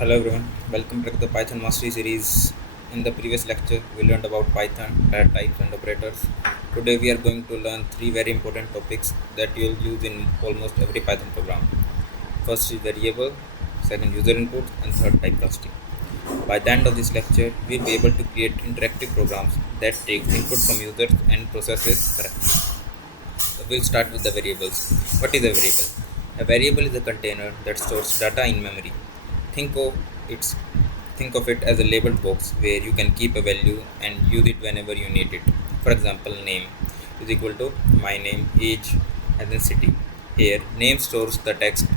Hello everyone, welcome back to the Python Mastery series. In the previous lecture, we learned about Python, data types, and operators. Today, we are going to learn three very important topics that you will use in almost every Python program. First is variable, second user input, and third typecasting. By the end of this lecture, we'll be able to create interactive programs that take input from users and processes correctly. So we'll start with the variables. What is a variable? A variable is a container that stores data in memory. Think of its think of it as a labeled box where you can keep a value and use it whenever you need it. For example, name is equal to my name, age, and then city. Here, name stores the text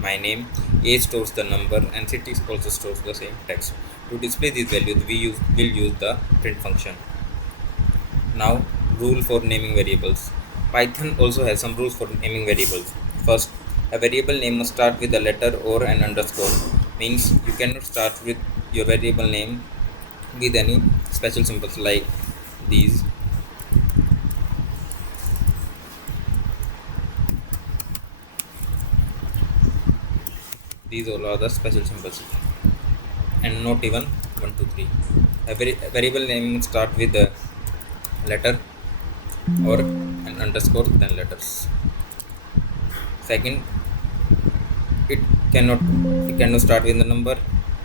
my name, age stores the number, and city also stores the same text. To display these values, will use the print function. Now, rule for naming variables. Python also has some rules for naming variables. First, a variable name must start with a letter or an underscore. Means you cannot start with your variable name with any special symbols like these. These all are the special symbols, and not even 1, 2, 3. A variable name must start with a letter or an underscore, then letters. Second, it cannot it cannot start with the number.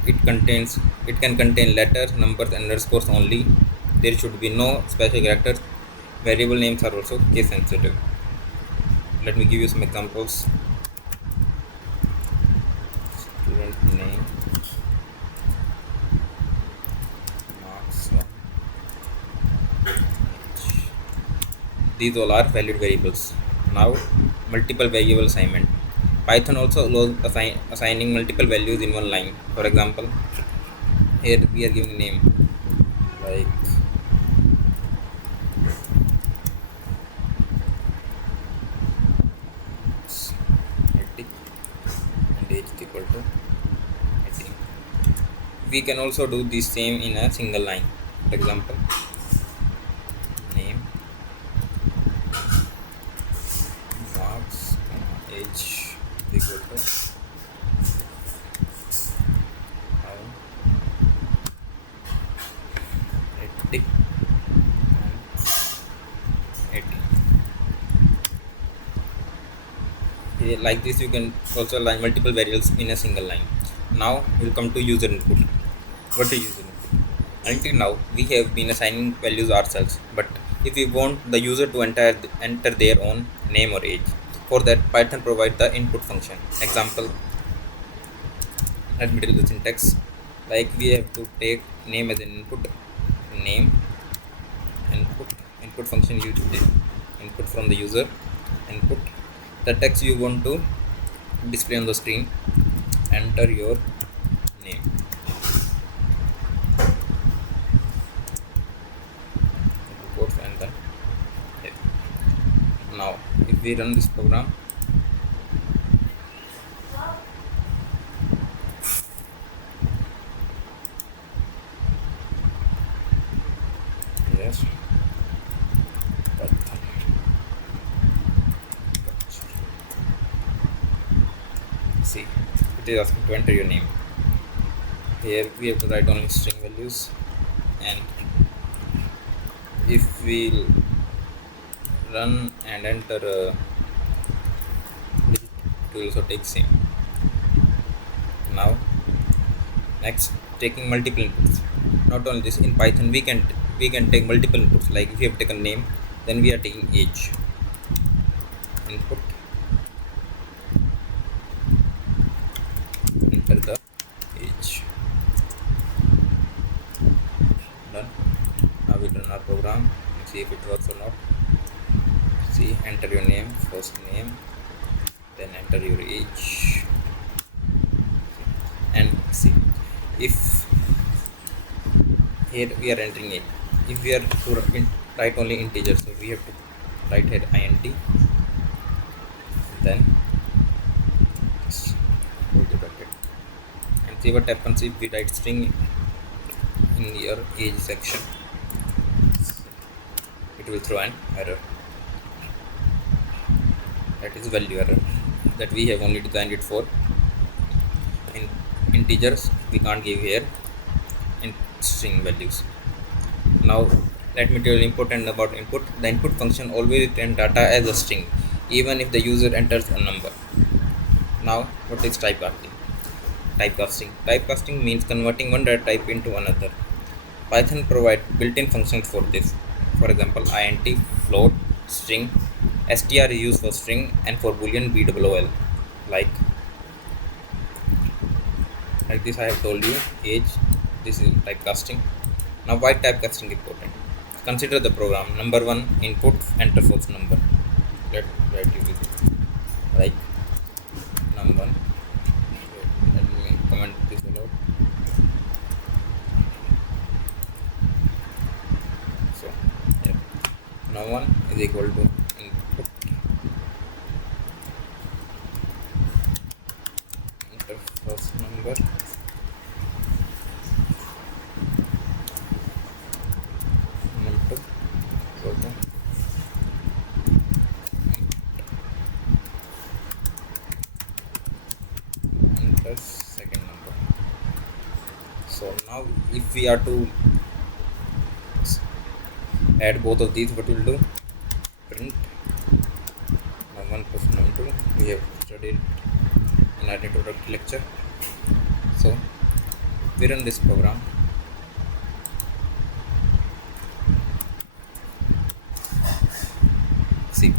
It can contain letters, numbers, and underscores only. There should be no special characters. Variable names are also case sensitive. Let me give you some examples. Student name, marks, age. These all are valid variables. Now, multiple variable assignment. Python also allows assigning multiple values in one line. For example, here we are giving name like Etik and age is equal to 18. We can also do the same in a single line. For example, name, marks, age is equal to Etik and 18. Like this, you can also align multiple variables in a single line. Now we'll come to user input. What is user input? Until now, we have been assigning values ourselves, but if we want the user to enter their own name or age, for that Python provides the input function. Example, let me tell the syntax. Like we have to take name as an input, name, input function used the input from the user, input the text you want to display on the screen, enter your name, quotes, and then yeah. Now if we run this program, yes, see, it is asking to enter your name. Here we have to write only string values, and if we run and enter digit, it will also take same. Now next, taking multiple inputs. Not only this, in Python we can take multiple inputs. Like if you have taken name, then we are taking age, input, enter the age, done. Now we run our program and see if it works or not. See, enter your name, first name, then enter your age, and see if here we are entering it. If we are to write only integers, so we have to write here int, then hold the bracket, and see what happens if we write string in your age section. It will throw an error, that is value error, that we have only designed it for in integers we can't give here in string values. Now let me tell you important about input. The input function always return data as a string even if the user enters a number. Now what is typecasting? Typecasting means converting one data type into another. Python provides built-in functions for this. For example, int, float, string, str is used for string and for boolean bwool. Like like this I have told you age. This is typecasting. Now why typecasting important? Consider the program. Number one, input, enter false number. Let write you with like number one. Let me comment this aloud. So yeah, now one is equal to input, enter false number, number two, so the enter second number. So now if we are to add both of these, what we'll do? Print num1 plus num2. We have studied in our introductory lecture. So we run this program. See,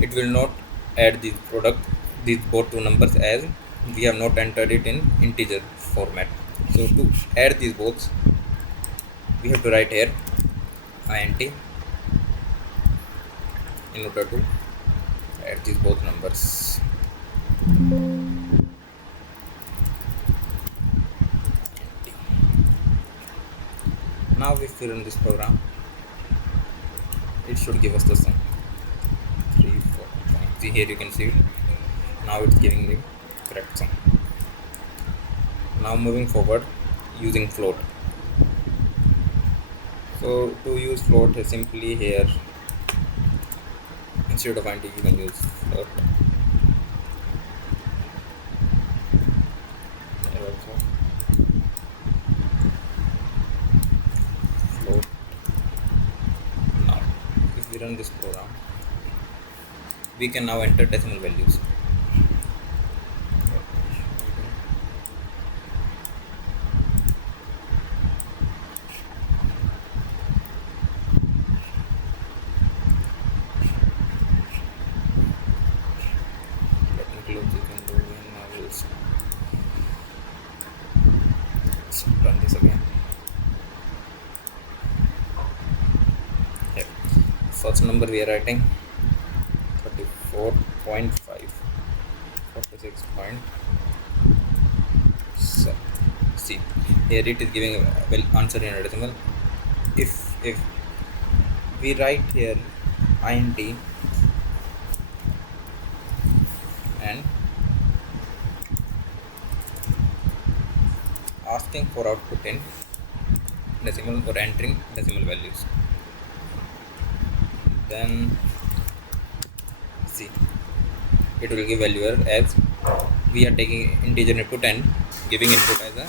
it will not add these both two numbers as we have not entered it in integer format. So to add these both, we have to write here int in order to add these both numbers. Now if we run this program, it should give us the sum 3 4 5. See, here you can see it. Now it's giving the correct sum. Now moving forward using float. So to use float, simply here instead of int you can use float. Here also float. Now if we run this program, we can now enter decimal values. Let me close this window and I will run this again. Here, first number we are writing 34.5, 46.7. See, here it is giving a answer in a decimal. If we write here int and asking for output in decimal or entering decimal values, then see, it will give value error as we are taking integer input and giving input as a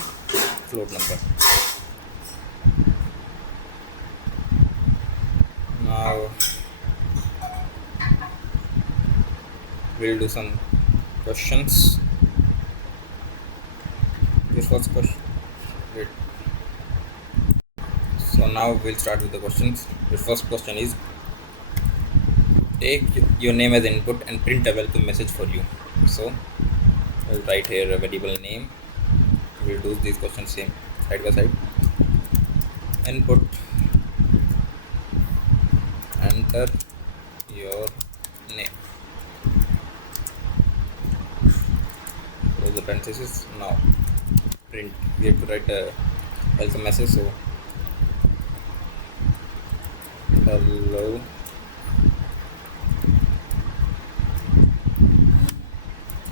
float number. Now we'll do some questions. This was question. Wait. So now we'll start with the questions. The first question is, take your name as input and print a welcome message for you. So we'll write here a variable name. We'll do these questions same side by side. Input, enter your name, close the parenthesis. Now print, we have to write a welcome message. So hello,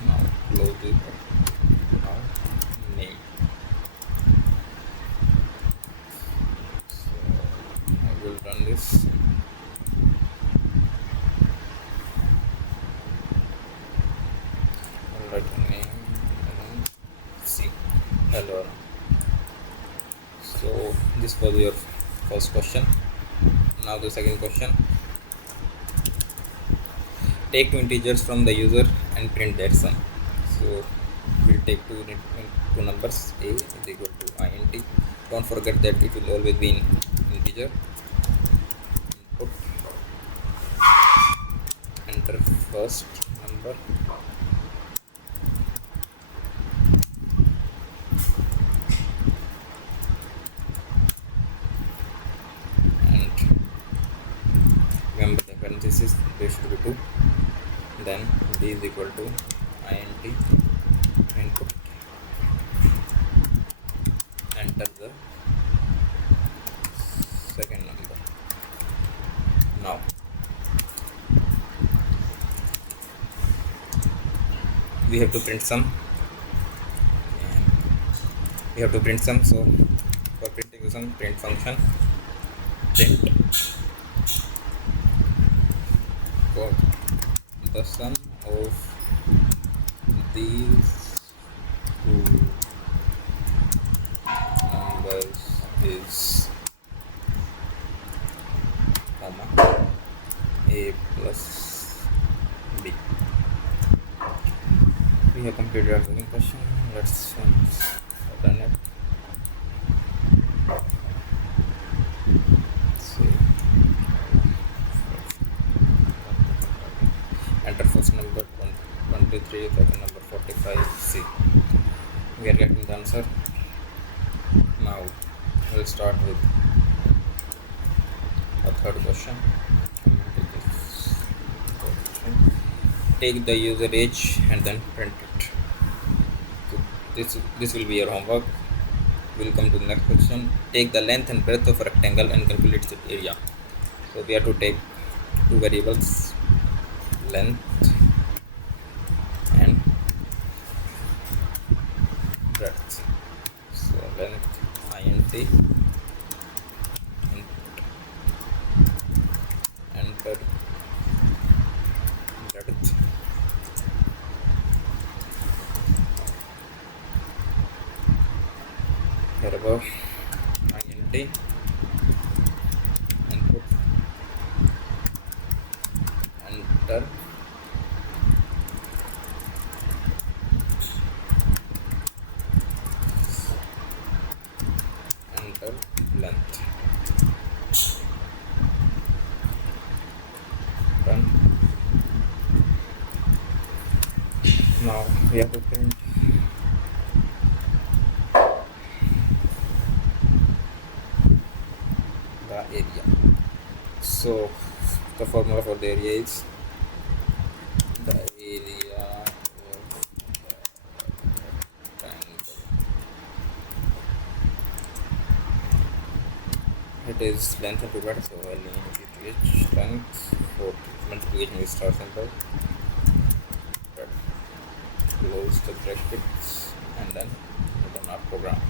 now close it. Now name. So I will run this. I'll write a name and see. Hello. So this was your first question. Now the second question. Take two integers from the user and print their sum. So we'll take two numbers. A is equal to int. Don't forget that it will always be in integer. Input, enter first number, and remember the parenthesis there should be 2. Then d is equal to int input, enter the second number. Now we have to print sum. So for printing the sum, print function print for the sum of these two numbers is comma a plus b. We have completed our second question. Let's run it. See. Enter first number 23, second number 45. C. We are getting the answer. Now we'll start with a third question. Take the user age and then print it. So this will be your homework. We'll come to the next question. Take the length and breadth of a rectangle and calculate its area. So we have to take two variables, length and breadth. So length int enter breadth here above int input enter length. Done. Now we have to print the area. So the formula for the area is the area of the rectangle. It is length into breadth, so L into H length for multiplication with star symbol. Close the brackets and then run our program.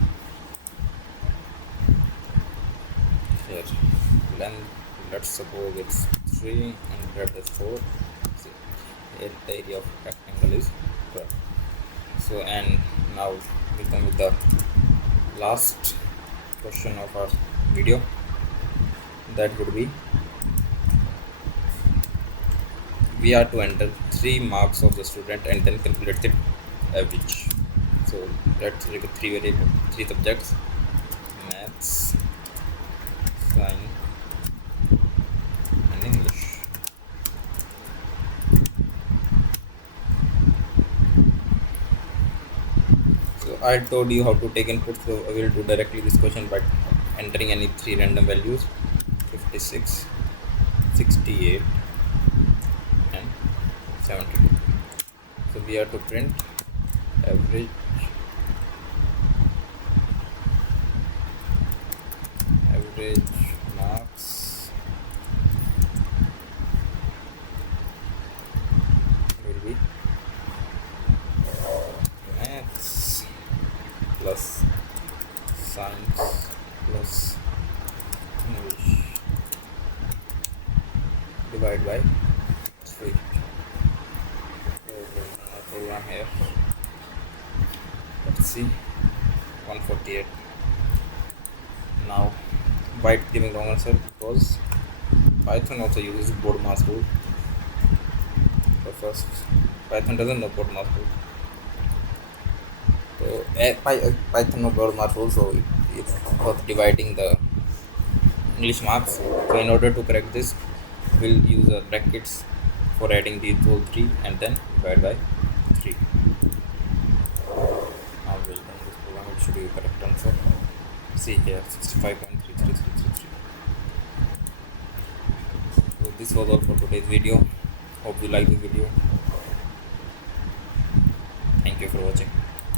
Here length, let's suppose it's 3 and breadth is 4. See, here the area of rectangle is 12. So and now we come with the last question of our video. That would be we are to enter 3 marks of the student and then calculate the average. So let's take three subjects: maths, science, and English. So I told you how to take input, so I will do directly this question by entering any 3 random values: 56, 68, and 72. So we have to print average marks will be maths plus science plus English divided by 3. So program here. Let's see. 148. Now, why it giving wrong answer? Because Python also uses BODMAS rule. So first, Python doesn't know BODMAS rule. So Python no BODMAS rule, so it was dividing the English marks. So in order to correct this, we'll use brackets for adding these whole three and then divide by 3. Now we'll run this program. It should be correct answer. See here, 65.33333. So this was all for today's video. Hope you like the video. Thank you for watching.